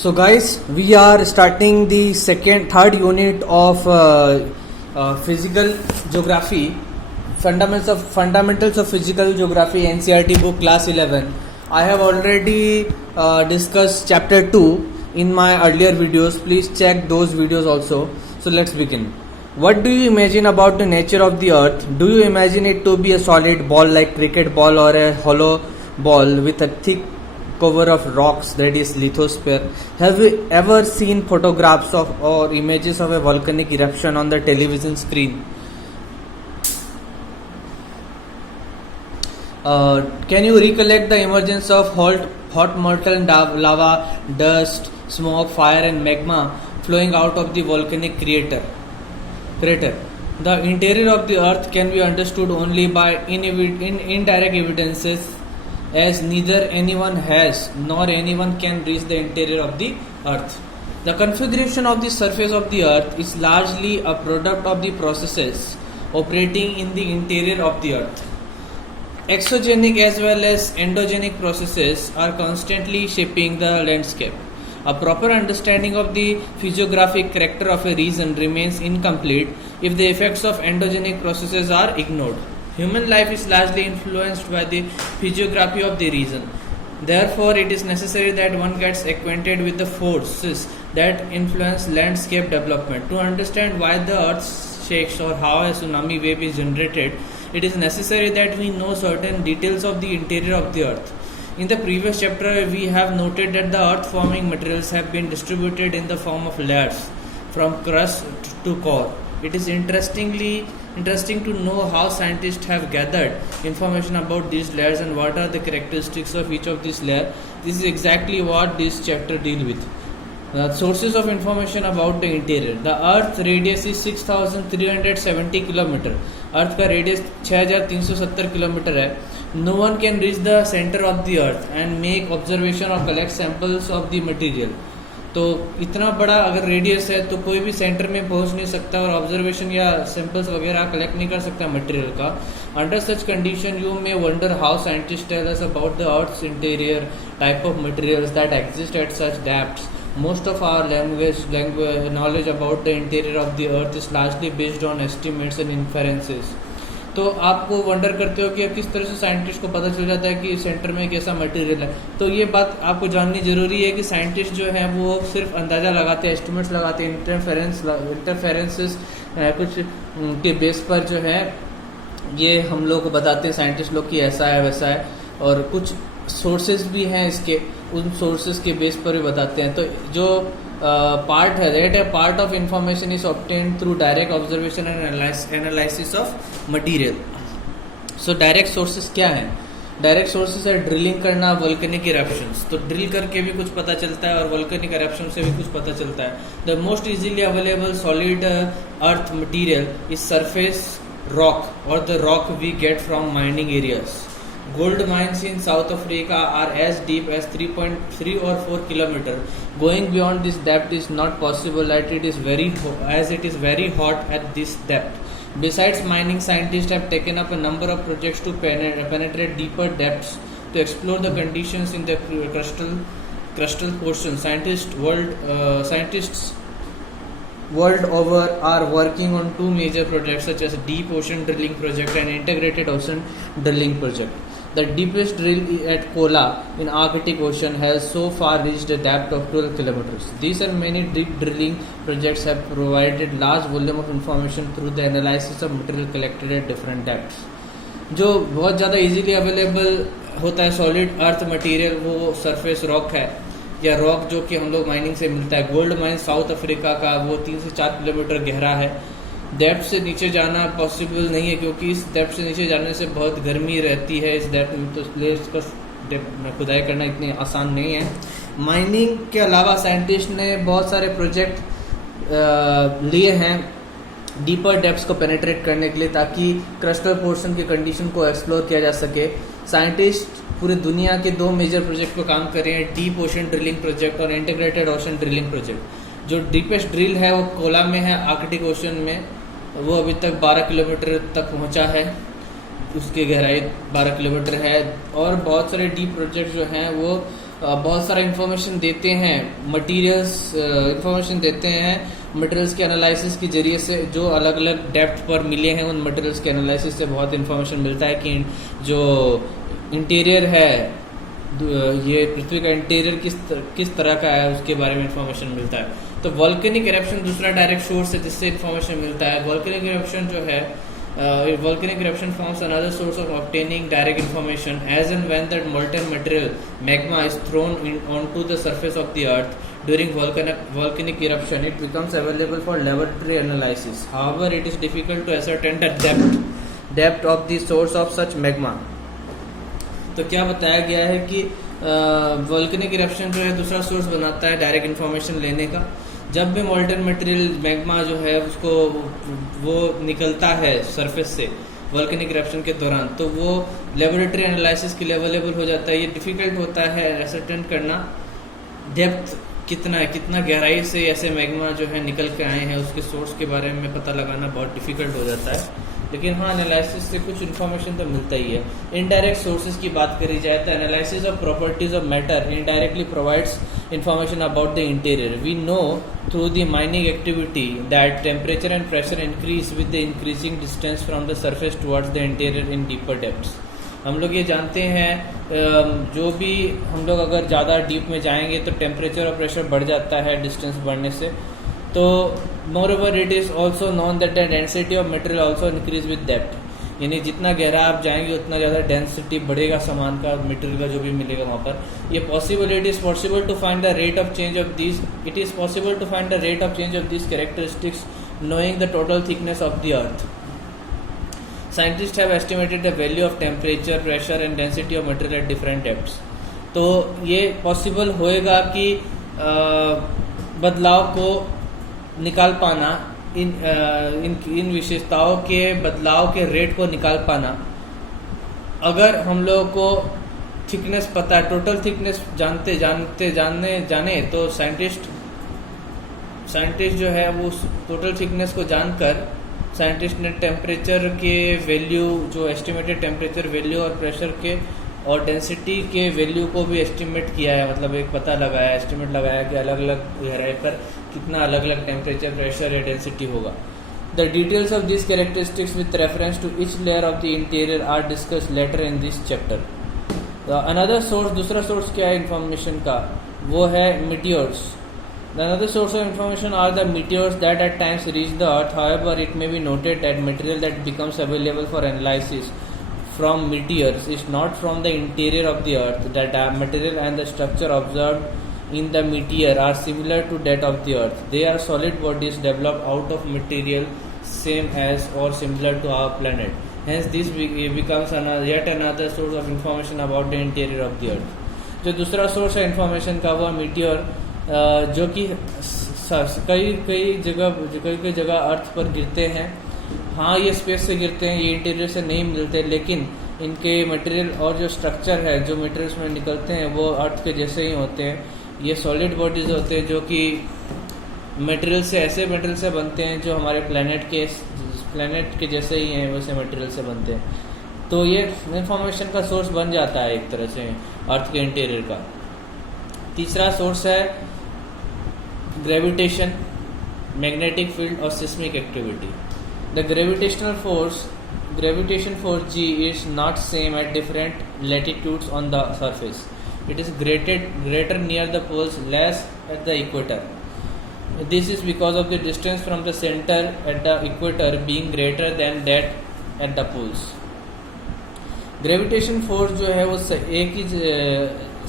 So guys, we are starting the third unit of physical geography, fundamentals of physical geography, NCERT book, class 11. I have already discussed chapter 2 in my earlier videos. Please check those videos also. So let's begin. What do you imagine about the nature of the earth? Do you imagine it to be a solid ball like cricket ball, or a hollow ball with a thick cover of rocks, that is lithosphere? Have you ever seen photographs of or images of a volcanic eruption on the television screen? Can you recollect the emergence of hot molten lava, dust, smoke, fire and magma flowing out of the volcanic crater? The interior of the earth can be understood only by indirect evidences, as neither anyone has nor anyone can reach the interior of the earth. The configuration of the surface of the earth is largely a product of the processes operating in the interior of the earth. Exogenic as well as endogenic processes are constantly shaping the landscape. A proper understanding of the physiographic character of a region remains incomplete if the effects of endogenic processes are ignored. Human life is largely influenced by the physiography of the region. Therefore, it is necessary that one gets acquainted with the forces that influence landscape development. To understand why the earth shakes or how a tsunami wave is generated, it is necessary that we know certain details of the interior of the earth. In the previous chapter, we have noted that the earth-forming materials have been distributed in the form of layers, from crust to core. It is interesting to know how scientists have gathered information about these layers and what are the characteristics of each of these layers. This is exactly what this chapter deals with. Sources of information about the interior. The Earth radius is 6,370 km. Earth का radius 6,370 km है. No one can reach the center of the earth and make observation or collect samples of the material. तो इतना बड़ा अगर radius है तो कोई भी सेंटर में पहुंच नहीं सकता और ऑब्जर्वेशन या सैंपल्स वगैरह कलेक्ट नहीं कर सकता मटेरियल का. Under such condition you may wonder how scientist tell us about the earth's interior, type of materials that exist at such depths. Most of our knowledge about the interior of the earth is largely based on estimates and inferences. तो आपको wonder करते हो कि किस तरह से scientist को पता चल जाता है कि सेंटर में कैसा मटेरियल है. तो ये बात आपको जाननी जरूरी है कि साइंटिस्ट जो है वो सिर्फ अंदाज़ा लगाते हैं, एस्टिमेट्स लगाते हैं, इंटरफेरेंसेस कुछ के बेस पर जो है ये हम लोग को बताते हैं साइंटिस्ट लोग कि ऐसा है वैसा है. और कुछ सोर्सेज भी हैं इसके, उन सोर्सेज के बेस पर भी बताते हैं. तो जो पार्ट है that A part of information is obtained through direct observation and analysis of material. So direct sources क्या हैं? डायरेक्ट सोर्सेज है ड्रिलिंग करना, वोल्केनिक इरप्शंस. तो ड्रिल करके भी कुछ पता चलता है और वोल्केनिक इरप्शन से भी कुछ पता चलता है. The most easily available solid earth material is surface rock और the rock we get from mining areas. Gold mines in South Africa are as deep as 3.3 or 4 km. Going beyond this depth is not possible as it is very hot at this depth. Besides mining, scientists have taken up a number of projects to penetrate deeper depths to explore the conditions in the crustal portion. Scientists world over are working on two major projects such as Deep Ocean Drilling Project and Integrated Ocean Drilling Project. The deepest drill at Kola in Arctic Ocean has so far reached a depth of 12 kilometers. These and many deep drilling projects have provided large volume of information through the analysis of material collected at different depths. जो बहुत ज़्यादा easily available होता है solid earth material वो surface rock है या rock जो कि हम लोग माइनिंग से मिलता है. गोल्ड माइन साउथ अफ्रीका का वो 3 से 4 किलोमीटर गहरा है. डेप्थ से नीचे जाना पॉसिबल नहीं है क्योंकि इस डेप्थ से नीचे जाने से बहुत गर्मी रहती है इस डेप्थ में, तो इसलिए इसका खुदाई करना इतनी आसान नहीं है. माइनिंग के अलावा साइंटिस्ट ने बहुत सारे प्रोजेक्ट लिए हैं डीपर डेप्थ्स को पेनिट्रेट करने के लिए ताकि क्रस्टल पोर्शन की कंडीशन को एक्सप्लोर किया जा सके. साइंटिस्ट पूरी दुनिया के 2 मेजर प्रोजेक्ट पर काम कर रहे हैं, डीप ओशन ड्रिलिंग प्रोजेक्ट और इंटीग्रेटेड ओशन ड्रिलिंग प्रोजेक्ट. जो डीपेस्ट ड्रिल है वो कोला में है, आर्कटिक ओशन में. वो अभी तक 12 किलोमीटर तक पहुंचा है, उसकी गहराई 12 किलोमीटर है. और बहुत सारे डीप प्रोजेक्ट जो हैं वो बहुत सारा इंफॉर्मेशन देते हैं, मटेरियल्स इंफॉर्मेशन देते हैं मटेरियल्स के एनालिसिस के जरिए से, जो अलग अलग डेप्थ पर मिले हैं उन मटेरियल्स के एनालिसिस से बहुत इंफॉर्मेशन मिलता है कि जो इंटीरियर है, ये पृथ्वी का इंटीरियर किस तरह का है उसके बारे में इंफॉर्मेशन मिलता है। तो वॉल्केनिक इरप्शन दूसरा डायरेक्ट सोर्स है जिससे इंफॉर्मेशन मिलता है। वॉल्केनिक इरप्शन जो है, volcanic eruption forms another source of obtaining direct information as and when that molten material magma is thrown onto the surface of the earth during volcanic eruption. It becomes available for laboratory analysis. However, it is difficult to ascertain the depth of the source of such magma. तो क्या बताया गया है कि volcanic eruption जो है दूसरा source बनाता है डायरेक्ट इन्फॉर्मेशन लेने का। जब भी मॉल्टन मटेरियल मैग्मा जो है उसको वो निकलता है सरफेस से वॉल्केनिक इरप्शन के दौरान, तो वो लेबोरेटरी एनालिसिस के लिए अवेलेबल हो जाता है। ये डिफ़िकल्ट होता है एसरटेन करना डेप्थ कितना है, कितना गहराई से ऐसे मैग्मा जो है निकल के आए हैं, उसके सोर्स के बारे में पता लगाना बहुत डिफ़िकल्ट हो जाता है। लेकिन हाँ, एनालिसिस से कुछ इन्फॉर्मेशन तो मिलता ही है। इनडायरेक्ट सोर्सेज की बात करी जाए तो analysis of properties of matter indirectly provides information about the interior. We know through the mining activity that temperature and pressure increase with the increasing distance from the surface towards the interior in deeper depths. हम लोग ये जानते हैं, जो भी हम लोग अगर ज़्यादा डीप में जाएंगे तो टेम्परेचर और प्रेशर बढ़ जाता है डिस्टेंस बढ़ने से। तो moreover it is also known that the density of material also increase with depth. यानी जितना गहरा आप जाएंगे उतना ज़्यादा डेंसिटी बढ़ेगा सामान का, मटेरियल का जो भी मिलेगा वहाँ पर। ये possible, it is possible to find the rate of change of this, it is possible to find the rate of change of this characteristics knowing the total thickness of the earth. Scientist have estimated the value of temperature, pressure and density of material at different depths. तो ये possible होएगा कि बदलाव को निकाल पाना, इन विशेषताओं के बदलाव के रेट को निकाल पाना, अगर हम लोगों को थिकनेस पता है, टोटल थिकनेस जाने तो साइंटिस्ट जो है वो टोटल थिकनेस को जानकर साइंटिस्ट ने टेम्परेचर के वैल्यू, जो एस्टिमेटेड टेम्परेचर वैल्यू और प्रेशर के और डेंसिटी के वैल्यू को भी एस्टिमेट किया है, मतलब एक पता लगाया, एस्टिमेट लगाया कि अलग अलग गहराई पर कितना अलग अलग टेम्परेचर, प्रेशर या डेंसिटी होगा। The details of this characteristics with reference to each layer of the interior are discuss later in this chapter. Another source, दूसरा सोर्स क्या है इन्फॉर्मेशन का, वो है meteors. Another source of information are the meteors that at times reach the earth. However, it may be noted that material that becomes available for analysis from meteors is not from the interior of the earth. That material and the structure observed in the meteor are similar to that of the earth. They are solid bodies developed out of material same as or similar to our planet. Hence, this becomes yet another source of information about the interior of the earth. जो दूसरा source है information का वो meteor, जो कि कई जगह अर्थ पर गिरते हैं। हाँ, ये स्पेस से गिरते हैं, ये इंटीरियर से नहीं मिलते, लेकिन इनके मटेरियल और जो स्ट्रक्चर है, जो मटेरियल्स में निकलते हैं वो अर्थ के जैसे ही होते हैं। ये सॉलिड बॉडीज होते हैं जो कि मटेरियल से, ऐसे मटेरियल से बनते हैं जो हमारे प्लैनेट के जैसे ही हैं, वैसे मटेरियल से बनते हैं। तो ये इंफॉर्मेशन का सोर्स बन जाता है एक तरह से अर्थ के इंटीरियर का। तीसरा सोर्स है ग्रेविटेशन, मैग्नेटिक फील्ड और seismic activity. The gravitation force G is not same at different latitudes on the surface. It is greater near the poles, less at the equator. This is because of the distance from the center at the equator being greater than that at the poles. Gravitation force जो है वो एक ही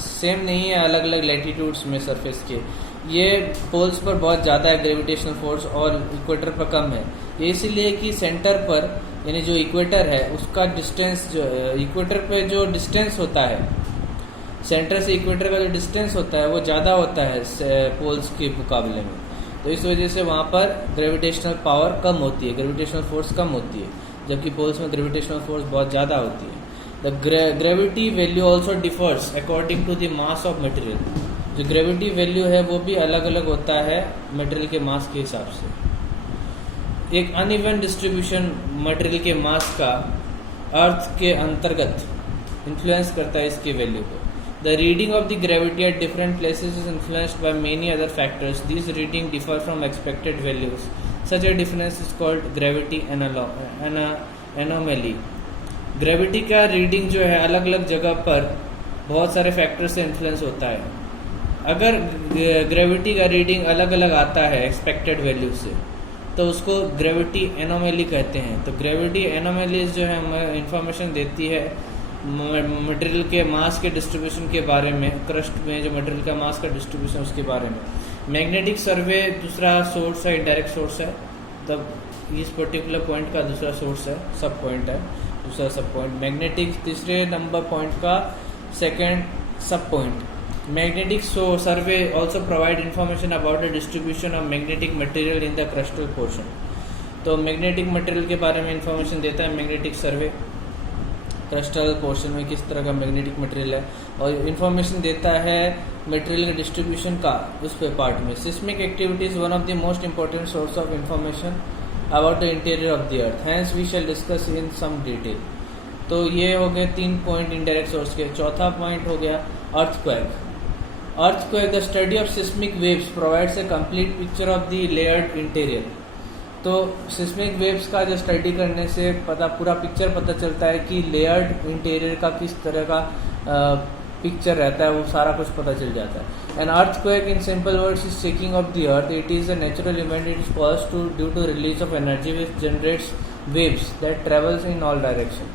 same नहीं है अलग अलग latitudes में surface के। ये पोल्स पर बहुत ज़्यादा है ग्रेविटेशनल फोर्स और इक्वेटर पर कम है। ये इसीलिए कि सेंटर पर, यानी जो इक्वेटर है उसका डिस्टेंस, जो इक्वेटर पे जो डिस्टेंस होता है, सेंटर से इक्वेटर का जो डिस्टेंस होता है वो ज़्यादा होता है पोल्स के मुकाबले में। तो इस वजह से वहाँ पर ग्रेविटेशनल पावर कम होती है, ग्रेविटेशनल फोर्स कम होती है, जबकि पोल्स में ग्रेविटेशनल फोर्स बहुत ज़्यादा होती है। The gravity value also differs according to the mass of material. जो ग्रेविटी वैल्यू है वो भी अलग अलग होता है मटेरियल के मास के हिसाब से। एक अनइवन डिस्ट्रीब्यूशन मटेरियल के मास का अर्थ के अंतर्गत इन्फ्लुएंस करता है इसके वैल्यू को। The reading of the gravity at different places is influenced by many other factors. These readings differ from expected values. Such a difference is called gravity anomaly. Gravity का reading जो है अलग अलग जगह पर बहुत सारे फैक्टर से इन्फ्लुएंस होता है. अगर ग्रेविटी का रीडिंग अलग अलग आता है एक्सपेक्टेड वैल्यू से तो उसको ग्रेविटी एनोमेली कहते हैं. तो ग्रेविटी एनोमेलीज जो है हमें इंफॉर्मेशन देती है मटेरियल के मास के डिस्ट्रीब्यूशन के बारे में, क्रस्ट में जो मटेरियल का मास का डिस्ट्रीब्यूशन उसके बारे में. मैग्नेटिक सर्वे दूसरा सोर्स है, इनडायरेक्ट सोर्स है. तब इस पर्टिकुलर पॉइंट का दूसरा सोर्स है, सब पॉइंट है, दूसरा सब पॉइंट. मैग्नेटिक तीसरे नंबर पॉइंट का सेकेंड सब point. Magnetic survey also provide information about the distribution of magnetic material in the crustal portion. तो मैग्नेटिक मटेरियल के बारे में इंफॉर्मेशन देता है मैग्नेटिक सर्वे. क्रस्टल पोर्शन में किस तरह का मैग्नेटिक मटेरियल है और इंफॉर्मेशन देता है मटेरियल के डिस्ट्रीब्यूशन का उस पे पार्ट में. Seismic activity is one of the most important source of information about the interior of the earth. Hence we shall discuss in some detail. तो ये हो गए 3 पॉइंट इनडायरेक्ट सोर्स के. चौथा पॉइंट हो गया earthquake. Earthquake, the study of seismic waves provides a complete picture of the layered interior. तो seismic waves का जो स्टडी करने से पूरा पिक्चर पता चलता है कि लेयर्ड इंटीरियर का किस तरह का पिक्चर रहता है, वो सारा कुछ पता चल जाता है. An earthquake in simple words is shaking of the earth. It is a natural event. It is caused to due to release of energy which generates waves that travels in all direction.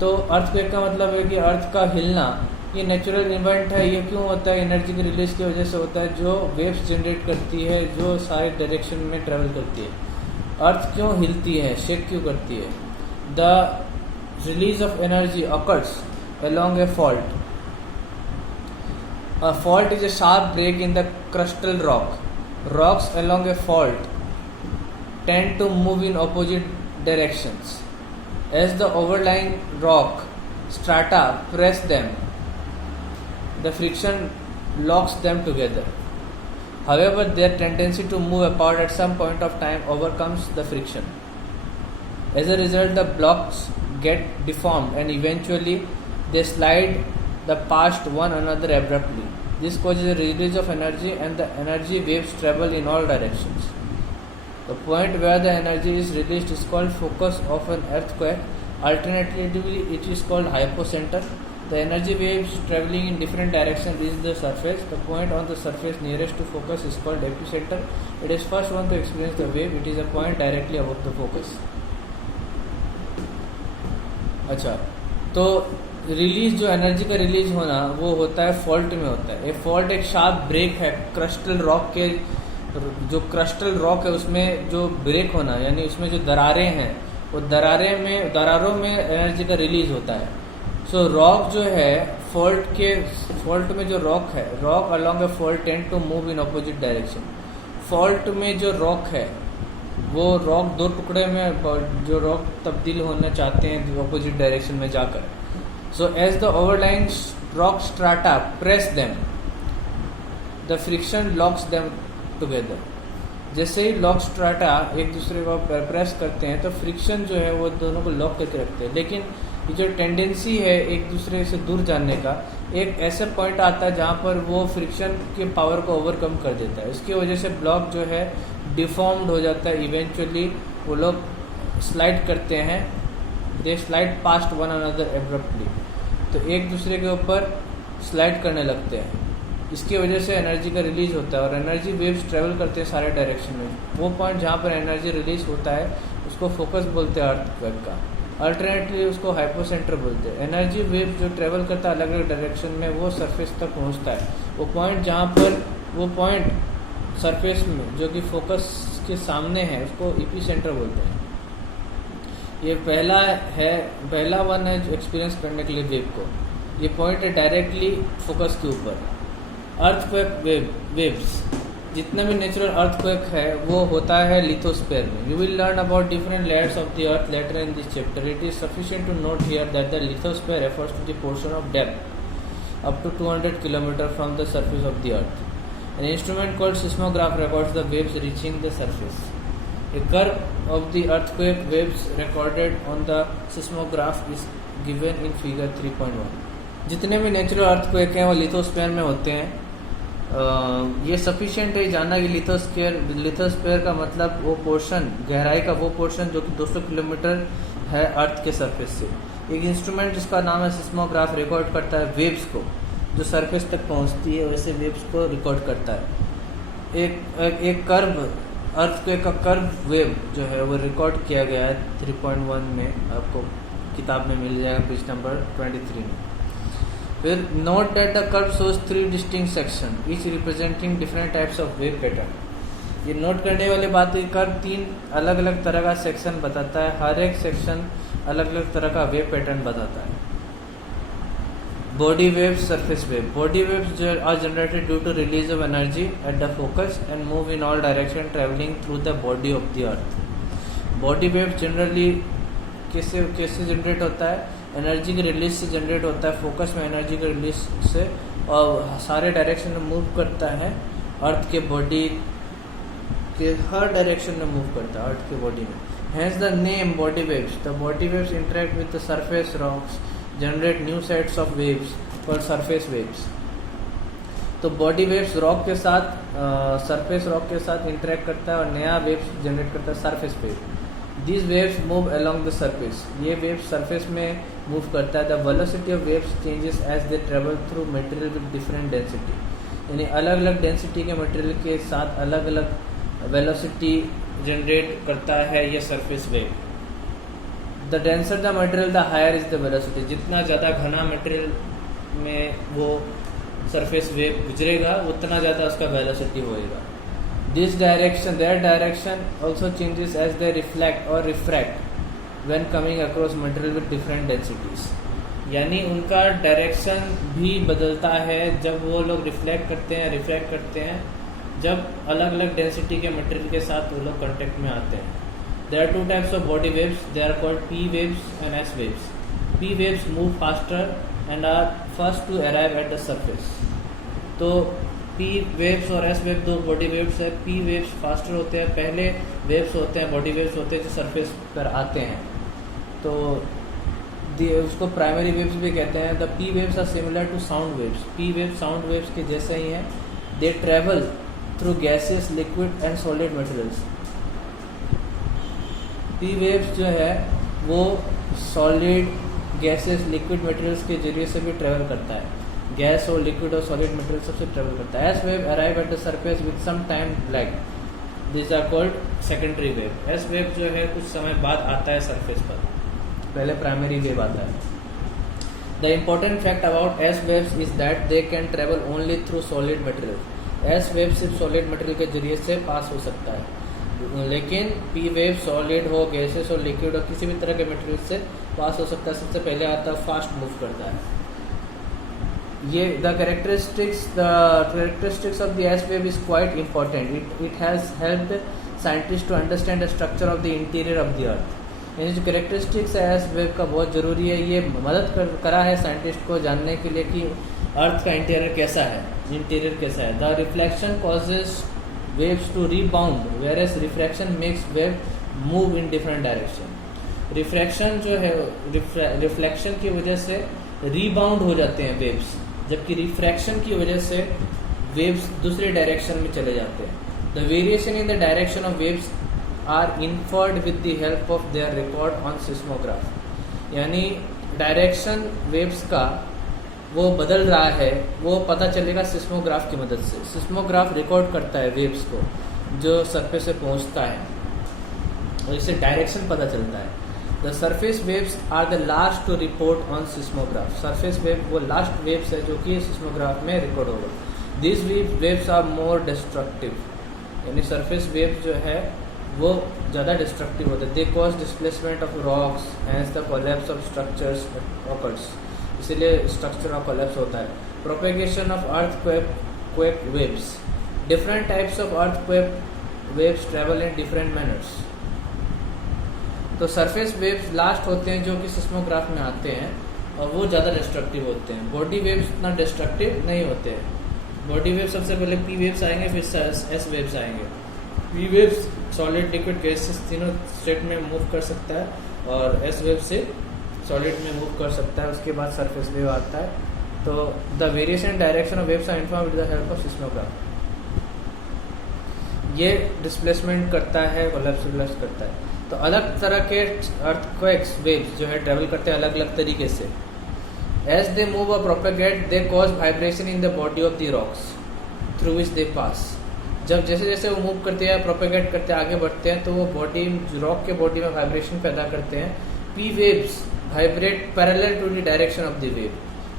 तो earthquake का मतलब है कि अर्थ का हिलना ये natural event है. ये क्यों होता है? एनर्जी की रिलीज की वजह से होता है जो वेव्स जनरेट करती है, जो सारे डायरेक्शन में ट्रेवल करती है. अर्थ क्यों हिलती है, शेक क्यों करती है? The release of energy occurs along a fault. A fault is a sharp break in the crustal rock. Rocks along a fault tend to move in opposite directions. As the overlying rock strata press them, the friction locks them together. However, their tendency to move apart at some point of time overcomes the friction. As a result, the blocks get deformed and eventually they slide past one another abruptly. This causes a release of energy and the energy waves travel in all directions. The point where the energy is released is called focus of an earthquake. Alternatively, it is called hypocenter. The energy waves traveling in different directions reach the surface. The point on the surface nearest to focus is called epicenter. It is first one to experience the wave. It is a point directly above the focus. अच्छा, तो release जो energy का release होना वो होता है fault में होता है. ये फॉल्ट एक शार्प ब्रेक है क्रस्टल रॉक के. जो क्रस्टल रॉक है उसमें जो ब्रेक होना यानी उसमें जो दरारें हैं वो दरारों में एनर्जी का रिलीज होता है. सो रॉक जो है फॉल्ट में जो रॉक है, rock along a fault tend to move in opposite direction. Fault में जो रॉक है वो रॉक दो टुकड़े में जो रॉक तब्दील होना चाहते हैं अपोजिट डायरेक्शन में जाकर. So as the overlying rock strata press them the friction locks them together. जैसे ही लॉक स्ट्राटा एक दूसरे को प्रेस करते हैं तो फ्रिक्शन जो है वो दोनों को लॉक करके रखते हैं. लेकिन ये जो टेंडेंसी है एक दूसरे से दूर जाने का, एक ऐसे पॉइंट आता है जहाँ पर वो फ्रिक्शन के पावर को ओवरकम कर देता है. इसकी वजह से ब्लॉक जो है डिफॉर्म्ड हो जाता है. इवेंचुअली वो लोग स्लाइड करते हैं. दे slide past one another abruptly. तो एक दूसरे के ऊपर स्लाइड करने लगते हैं. इसकी वजह से एनर्जी का रिलीज होता है और एनर्जी वेव्स ट्रेवल करते हैं सारे डायरेक्शन में. वो पॉइंट जहाँ पर एनर्जी रिलीज होता है उसको फोकस बोलते हैं अर्थक्वेक का. अल्टरनेटली उसको हाइपोसेंटर बोलते हैं. एनर्जी वेव जो ट्रेवल करता है अलग अलग डायरेक्शन में वो सरफेस तक पहुंचता है. वो पॉइंट जहाँ पर वो पॉइंट सरफेस में जो कि फोकस के सामने है उसको एपिसेंटर बोलते हैं. ये पहला वन है जो एक्सपीरियंस करने के लिए वेव को. ये पॉइंट है डायरेक्टली फोकस के ऊपर. अर्थक्वेक वेव्स जितना भी नेचुरल अर्थक्वेक है वो होता है लिथोस्फीयर में. You will learn about different layers of the earth later in this chapter. It is sufficient to note here that the lithosphere refers to the portion of depth up to 200 km from the surface of the earth. An instrument called seismograph records the waves reaching the surface. A curve of the earthquake waves recorded on the seismograph is given in figure 3.1. जितने भी natural earthquake हैं वो lithosphere में होते हैं। ये sufficient है जानना कि लिथोस्फीयर का मतलब वो पोर्शन, गहराई का वो पोर्शन जो कि 200 किलोमीटर है अर्थ के सरफेस से। एक इंस्ट्रूमेंट जिसका नाम है सिस्मोग्राफ रिकॉर्ड करता है वेव्स को, जो सरफेस तक पहुंचती है वैसे वेव्स को रिकॉर्ड करता है। एक कर्व अर्थक्वेक का कर्व वेव जो है वो रिकॉर्ड किया गया है 3.1 में, आपको किताब में मिल जाएगा पेज नंबर 23 में। फिर note that the curve shows 3 distinct section each representing different types of wave pattern. ये नोट करने वाली बात है, कर्व 3 अलग अलग तरह का सेक्शन बताता है, हर एक सेक्शन अलग अलग तरह का वेव पैटर्न बताता है। Body waves, surface wave. Body waves are generated due to release of energy at the focus and move in all direction travelling through the body of the earth. Body wave generally कैसे generate होता है? Energy के release से generate होता है, focus में energy के release से, और सारे डायरेक्शन में मूव करता है। अर्थ के बॉडी के हर डायरेक्शन में मूव करता है अर्थ के बॉडी में। Hence the name body waves. The body waves interact with the surface rocks, generate new sets of waves called surface waves. तो बॉडी वेव्स रॉक के साथ, सरफेस रॉक के साथ इंटरेक्ट करता है और नया वेव्स जनरेट करता है, surface wave. These waves move along the surface. ये वेव्स सरफेस में मूव करता है। The velocity of waves changes as they travel through material with different density. यानी अलग अलग डेंसिटी के मटेरियल के साथ अलग अलग वेलोसिटी जनरेट करता है ये surface wave. The denser the material the higher is the velocity. जितना ज़्यादा घना मटेरियल में वो सरफेस वेव गुजरेगा उतना ज़्यादा उसका वेलोसिटी होएगा। This direction, their direction also changes as they reflect और refract when coming across material with different densities. यानी उनका डायरेक्शन भी बदलता है जब वो लोग रिफ्लेक्ट करते हैं, रिफ्रैक्ट करते हैं, जब अलग अलग डेंसिटी के मटेरियल के साथ वो लोग कांटेक्ट में आते हैं। There are 2 types of body waves, they are called P waves and S waves. P waves move faster and are first to arrive at the surface. तो पी वेव्स और एस वेव 2 बॉडी वेव्स है। P waves faster होते हैं, पहले waves होते हैं, body waves होते हैं जो सरफेस पर आते हैं, तो उसको प्राइमरी वेव्स भी कहते हैं। The P waves are similar to sound waves. P wave sound waves के जैसे ही हैं। They travel through gases, liquid and solid materials. P waves जो है वो सॉलिड, गैसेस, लिक्विड मटेरियल्स के जरिए से भी ट्रेवल करता है। गैस और लिक्विड और सॉलिड मटेरियल सबसे ट्रेवल करता है। S wave arrive at the surface with some time lag, this are called secondary wave. S wave जो है कुछ समय बाद आता है सरफेस पर, पहले प्राइमरी वेव आता है। The important fact about S waves is that they can travel only through solid material. S wave सिर्फ सॉलिड मटेरियल के जरिए से पास हो सकता है, लेकिन पी वेव सॉलिड हो, गैसेस और लिक्विड और किसी भी तरह के मटेरियल से पास हो सकता है। सबसे पहले आता है, फास्ट मूव करता है। ये the characteristics of the S wave is quite important. It has helped scientist to understand the structure of the interior of the earth. यानी जो कैरेक्टरिस्टिक्स है एस वेव का बहुत ज़रूरी है। ये मदद करा है साइंटिस्ट को जानने के लिए कि अर्थ का इंटीरियर कैसा है, the reflection causes waves to rebound whereas refraction makes wave move in different direction. Refraction जो है, रिफ्लेक्शन की वजह से रीबाउंड हो जाते हैं वेव्स, जबकि रिफ्रैक्शन की वजह से वेव्स दूसरे डायरेक्शन में चले जाते हैं। The variation in the direction of waves are inferred with the help of their record on seismograph. यानी डायरेक्शन वेव्स का वो बदल रहा है, वो पता चलेगा सिस्मोग्राफ की मदद से। सिस्मोग्राफ रिकॉर्ड करता है वेव्स को जो सरफेस से पहुंचता है, और इससे डायरेक्शन पता चलता है। The surface waves are the last to report on seismograph. Surface wave वो लास्ट वेव्स है जो कि सिस्मोग्राफ में रिकॉर्ड होगा। This waves are more destructive. यानी सरफेस वेव्स जो है वो ज़्यादा डिस्ट्रक्टिव होते हैं। They cause displacement of rocks and the collapse of structures occurs. इसीलिए स्ट्रक्चर ऑफ कोलैप्स होता है। Propagation of earthquake waves. Different types of earthquake waves travel in different manners. तो सरफेस वेव्स लास्ट होते हैं जो कि सिस्मोग्राफ में आते हैं, और वो ज़्यादा डिस्ट्रक्टिव होते हैं। बॉडी वेव्स इतना डिस्ट्रक्टिव नहीं होते हैं। बॉडी वेव सबसे पहले पी वेव्स आएंगे, फिर एस वेव्स आएंगे। P waves solid, liquid, gases तीनों स्टेट में मूव कर सकता है, और एस वेव से सॉलिड में मूव कर सकता है। उसके बाद सरफेस वेव आता है, तो the variation direction of waves are informed with the help of seismograph. ये डिस्प्लेसमेंट करता है, कोलैप्स करता है। तो अलग तरह के अर्थक्वेक्स वेव्स जो है ट्रेवल करते हैं अलग अलग तरीके से। एज दे मूव और propagate they cause vibration in the body of the rocks through which they pass. जब जैसे जैसे वो मूव करते हैं, प्रोपेगेट करते हैं, आगे बढ़ते हैं, तो वो बॉडी, रॉक के बॉडी में वाइब्रेशन पैदा करते हैं। P waves vibrate parallel to the direction of the wave,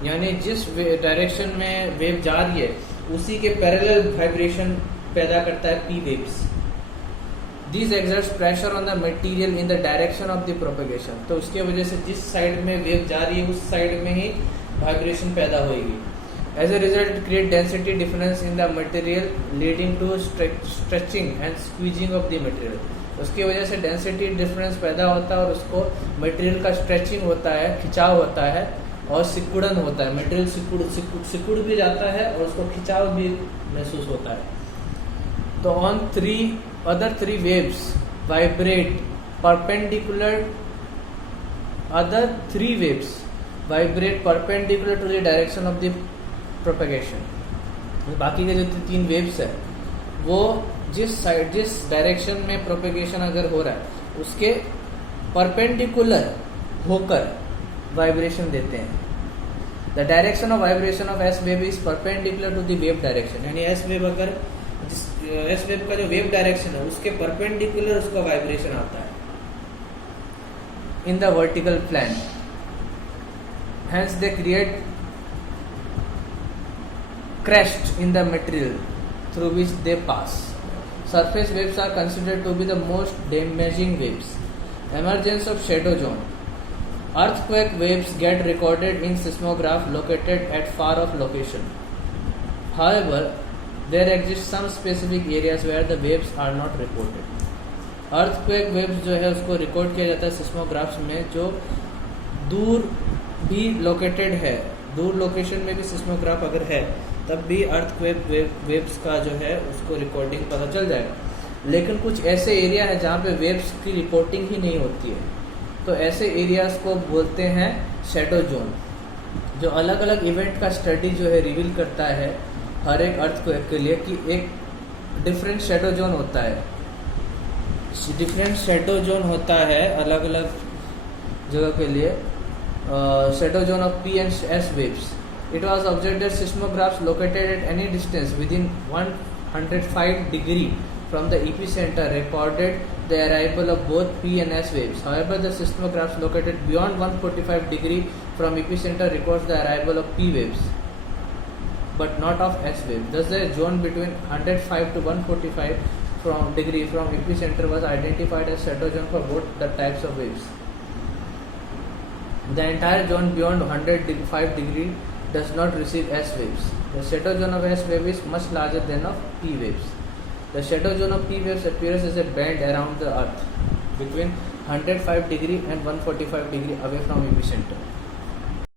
यानी जिस डायरेक्शन में वेव जा रही है उसी के पैरेलल वाइब्रेशन पैदा करता है P waves. This exerts pressure on the material in the direction of the propagation. तो उसके वजह से जिस साइड में वेव जा रही है उस साइड में ही वाइब्रेशन पैदा होगी। As a result create density difference in the material leading to stretching and squeezing of the material. उसकी वजह से डेंसिटी डिफरेंस पैदा होता है और उसको मटेरियल का स्ट्रेचिंग होता है, खिंचाव होता है और सिकुड़न होता है। मटेरियल सिकुड़ भी जाता है और उसको खिंचाव भी महसूस होता है। तो on other three waves vibrate perpendicular to the direction of the propagation। बाकी के जो तीन वेव्स है वो जिस डायरेक्शन में प्रोपेगेशन अगर हो रहा है उसके परपेंडिकुलर होकर वाइब्रेशन देते हैं। The direction of vibration of S wave is perpendicular to the wave direction, यानी एस वेव अगर एस वेव का जो वेव डायरेक्शन है उसके परपेंडिकुलर उसका वाइब्रेशन आता है in the vertical plane. Hence they create crest in the material through which they pass. Surface waves are considered to be the most damaging waves. Emergence of shadow zone. Earthquake waves get recorded in seismograph located at far off location. However, there exist some specific areas where the waves are not reported. Earthquake waves जो है उसको record किया जाता है सिस्मोग्राफ्स में जो दूर भी लोकेटेड है, दूर लोकेशन में भी सिस्मोग्राफ अगर है तब भी अर्थक्वेक वेव्स का जो है उसको रिकॉर्डिंग पता चल जाएगा। लेकिन कुछ ऐसे एरिया है जहाँ पे वेव्स की रिपोर्टिंग ही नहीं होती है, तो ऐसे एरियाज को बोलते हैं शैडो जोन, जो अलग अलग इवेंट का स्टडी जो है रिवील करता है हर एक अर्थक्वेक के लिए कि एक डिफरेंट शैडो जोन होता है। डिफरेंट शैडो जोन होता है अलग अलग जगह के लिए। Shadow zone of P and S waves. It was observed that seismographs located at any distance within 105 degree from the epicenter recorded the arrival of both P and S waves. However, the seismographs located beyond 145 degree from epicenter records the arrival of P waves, but not of S waves. Thus, the zone between 105 to 145 degree from epicenter was identified as shadow zone for both the types of waves. The entire zone beyond 105 degree does not receive S waves. The shadow zone of S wave is much larger than of P waves. The shadow zone of P waves appears as a band around the earth between 105 degree and 145 degree away from epicenter.